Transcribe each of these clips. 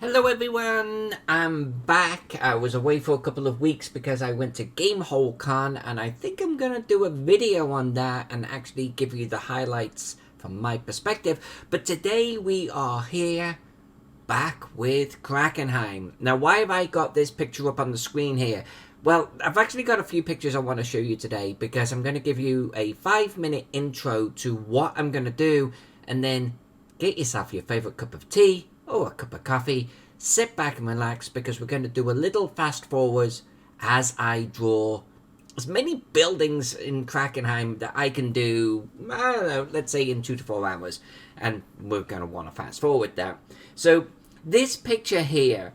Hello everyone, I'm back. I was away for a couple of weeks because I went to Con, and I think I'm gonna do a video on that and actually give you the highlights from my perspective. But today we are here back with Krakenheim. Now, why have I got this picture up on the screen here? Well, I've actually got a few pictures I want to show you today because I'm going to give you a 5-minute intro to what I'm going to do, and then get yourself your favourite cup of tea or a cup of coffee, sit back and relax because we're going to do a little fast forwards as I draw as many buildings in Krakenheim that I can do, I don't know, let's say in 2 to 4 hours. And we're going to want to fast forward that. So this picture here,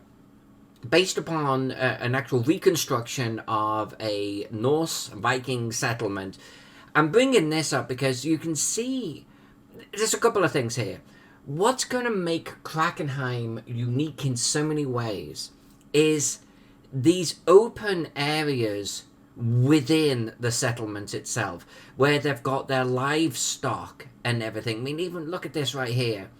based upon an actual reconstruction of a Norse Viking settlement, I'm bringing this up because you can see there's a couple of things here. What's going to make Krakenheim unique in so many ways is these open areas within the settlement itself, where they've got their livestock and everything. I mean, even look at this right here.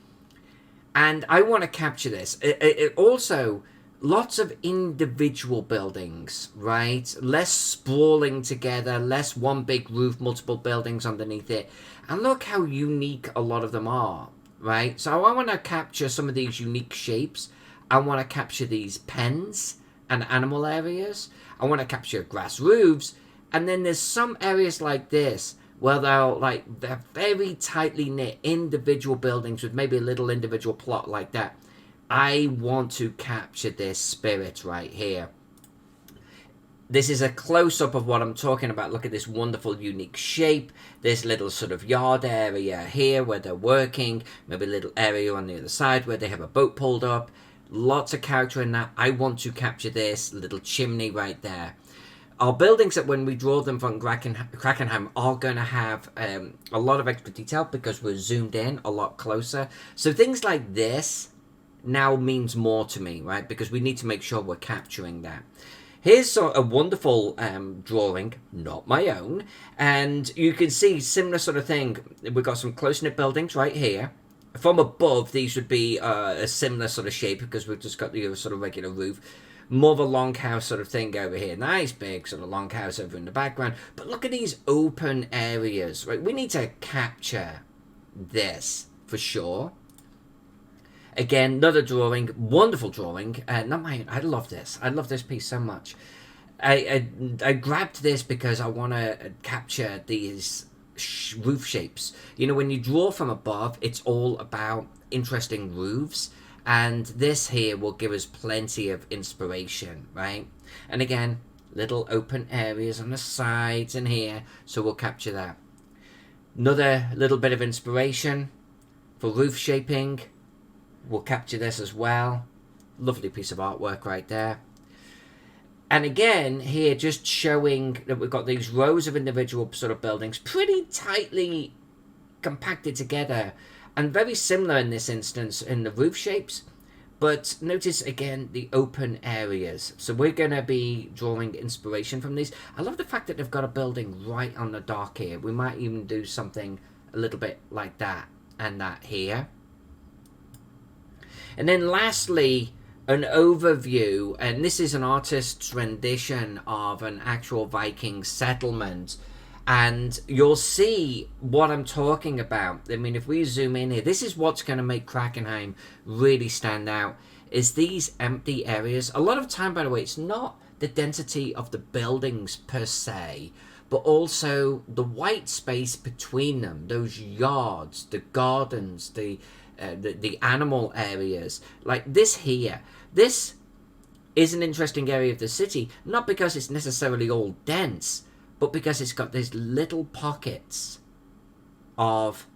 And I want to capture this. It also, lots of individual buildings, right? Less sprawling together, less one big roof, multiple buildings underneath it. And look how unique a lot of them are, right? So I want to capture some of these unique shapes. I want to capture these pens and animal areas. I want to capture grass roofs. And then there's some areas like this where they're very tightly knit individual buildings with maybe a little individual plot like that. I want to capture this spirit right here. This is a close-up of what I'm talking about. Look at this wonderful, unique shape. This little sort of yard area here where they're working. Maybe a little area on the other side where they have a boat pulled up. Lots of character in that. I want to capture this little chimney right there. Our buildings, that when we draw them from Krakenheim, are going to have a lot of extra detail because we're zoomed in a lot closer. So things like this now means more to me, right? Because we need to make sure we're capturing that. Here's a wonderful drawing, not my own, and you can see similar sort of thing. We've got some close-knit buildings right here. From above, these would be a similar sort of shape because we've just got the sort of regular roof. More of a longhouse sort of thing over here. Nice big sort of longhouse over in the background. But look at these open areas, right? We need to capture this for sure. Again, another drawing, wonderful drawing. Not mine. I love this. I love this piece so much. I grabbed this because I want to capture these roof shapes. You know, when you draw from above, it's all about interesting roofs. And this here will give us plenty of inspiration, right? And again, little open areas on the sides and here. So we'll capture that. Another little bit of inspiration for roof shaping. We'll capture this as well. Lovely piece of artwork right there. And again, here just showing that we've got these rows of individual sort of buildings pretty tightly compacted together. And very similar in this instance in the roof shapes. But notice again the open areas. So we're going to be drawing inspiration from these. I love the fact that they've got a building right on the dock here. We might even do something a little bit like that and that here. And then lastly, an overview, and this is an artist's rendition of an actual Viking settlement. And you'll see what I'm talking about. I mean, if we zoom in here, this is what's going to make Krakenheim really stand out, is these empty areas. A lot of time, by the way, it's not the density of the buildings per se, but also the white space between them, those yards, the gardens, the animal areas. Like this here. This is an interesting area of the city, not because it's necessarily all dense, but because it's got these little pockets of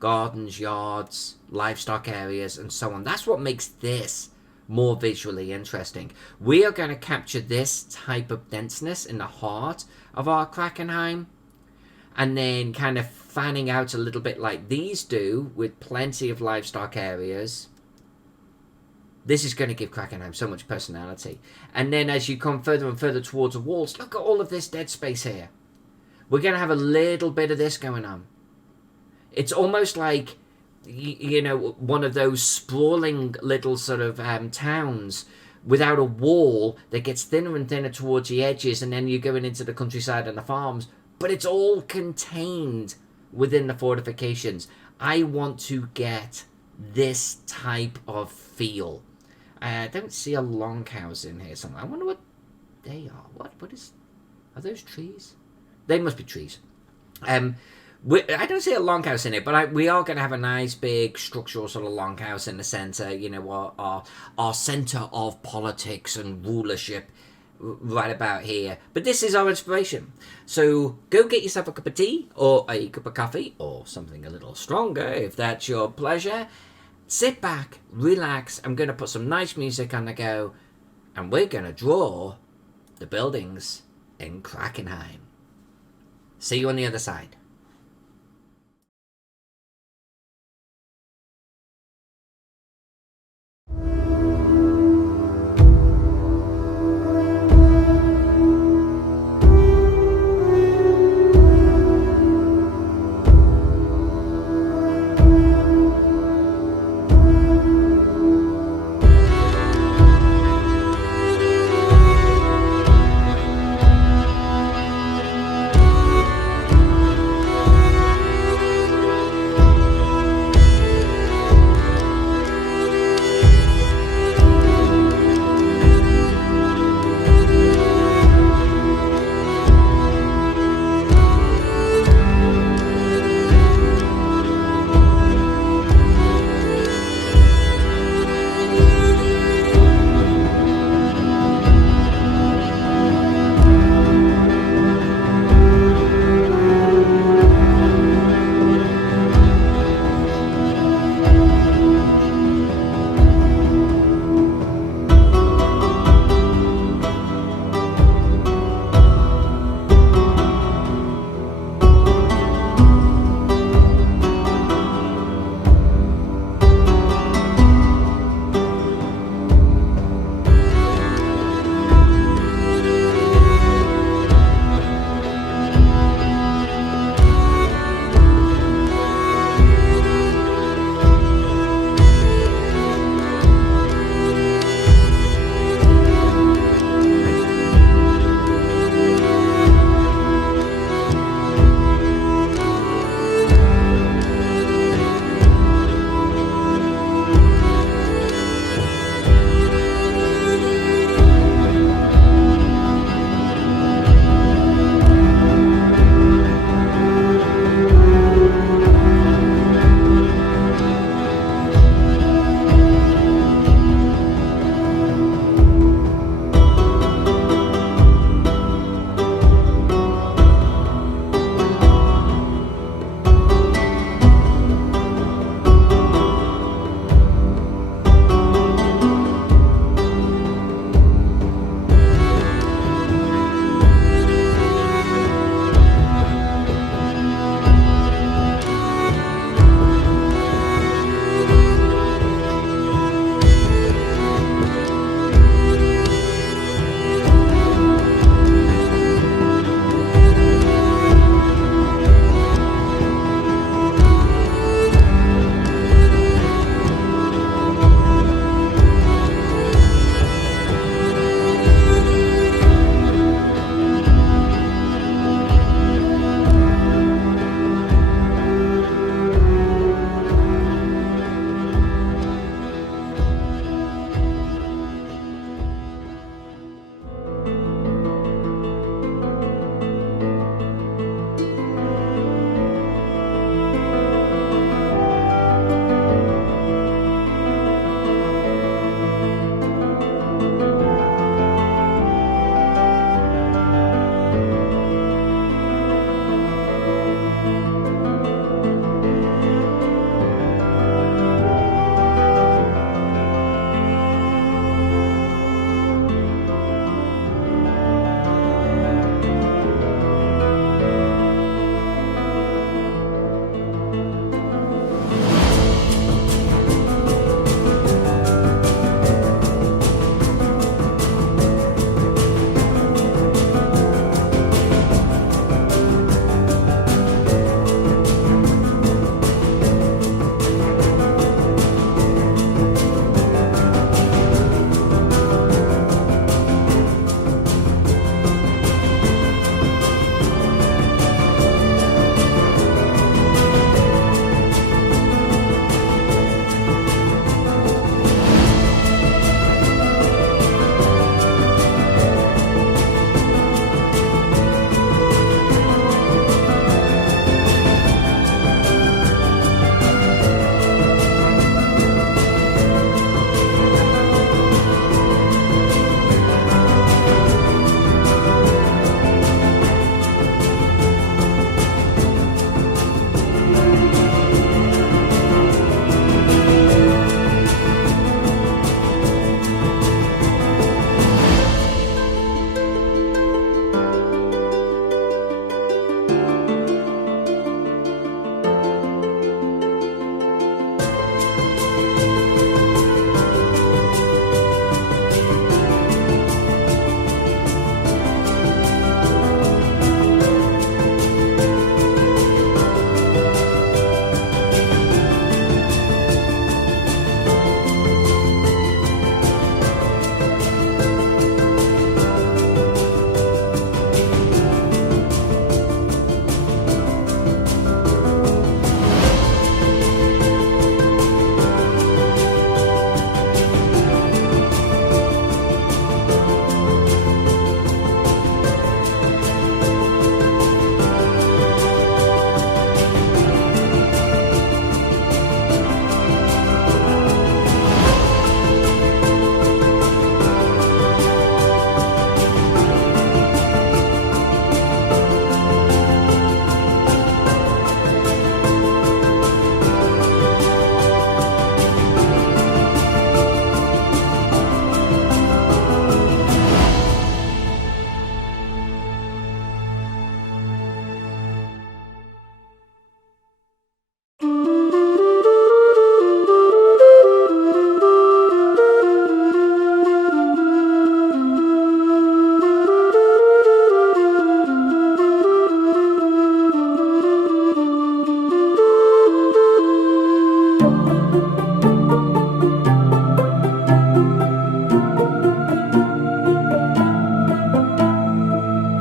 gardens, yards, livestock areas, and so on. That's what makes this more visually interesting. We are going to capture this type of denseness in the heart of our Krakenheim, and then kind of fanning out a little bit like these do, with plenty of livestock areas. This is going to give Krakenheim so much personality. And then as you come further and further towards the walls, look at all of this dead space here. We're going to have a little bit of this going on. It's almost like one of those sprawling little sort of towns without a wall that gets thinner and thinner towards the edges, and then you're going into the countryside and the farms, but it's all contained within the fortifications. I want to get this type of feel. I don't see a longhouse in here somewhere. I wonder what they are. Are those trees? They must be trees. I don't see a longhouse in it, but we are going to have a nice big structural sort of longhouse in the centre. Our centre of politics and rulership right about here. But this is our inspiration. So go get yourself a cup of tea or a cup of coffee or something a little stronger if that's your pleasure. Sit back, relax. I'm going to put some nice music on the go, and we're going to draw the buildings in Krakenheim. See you on the other side.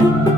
Bye.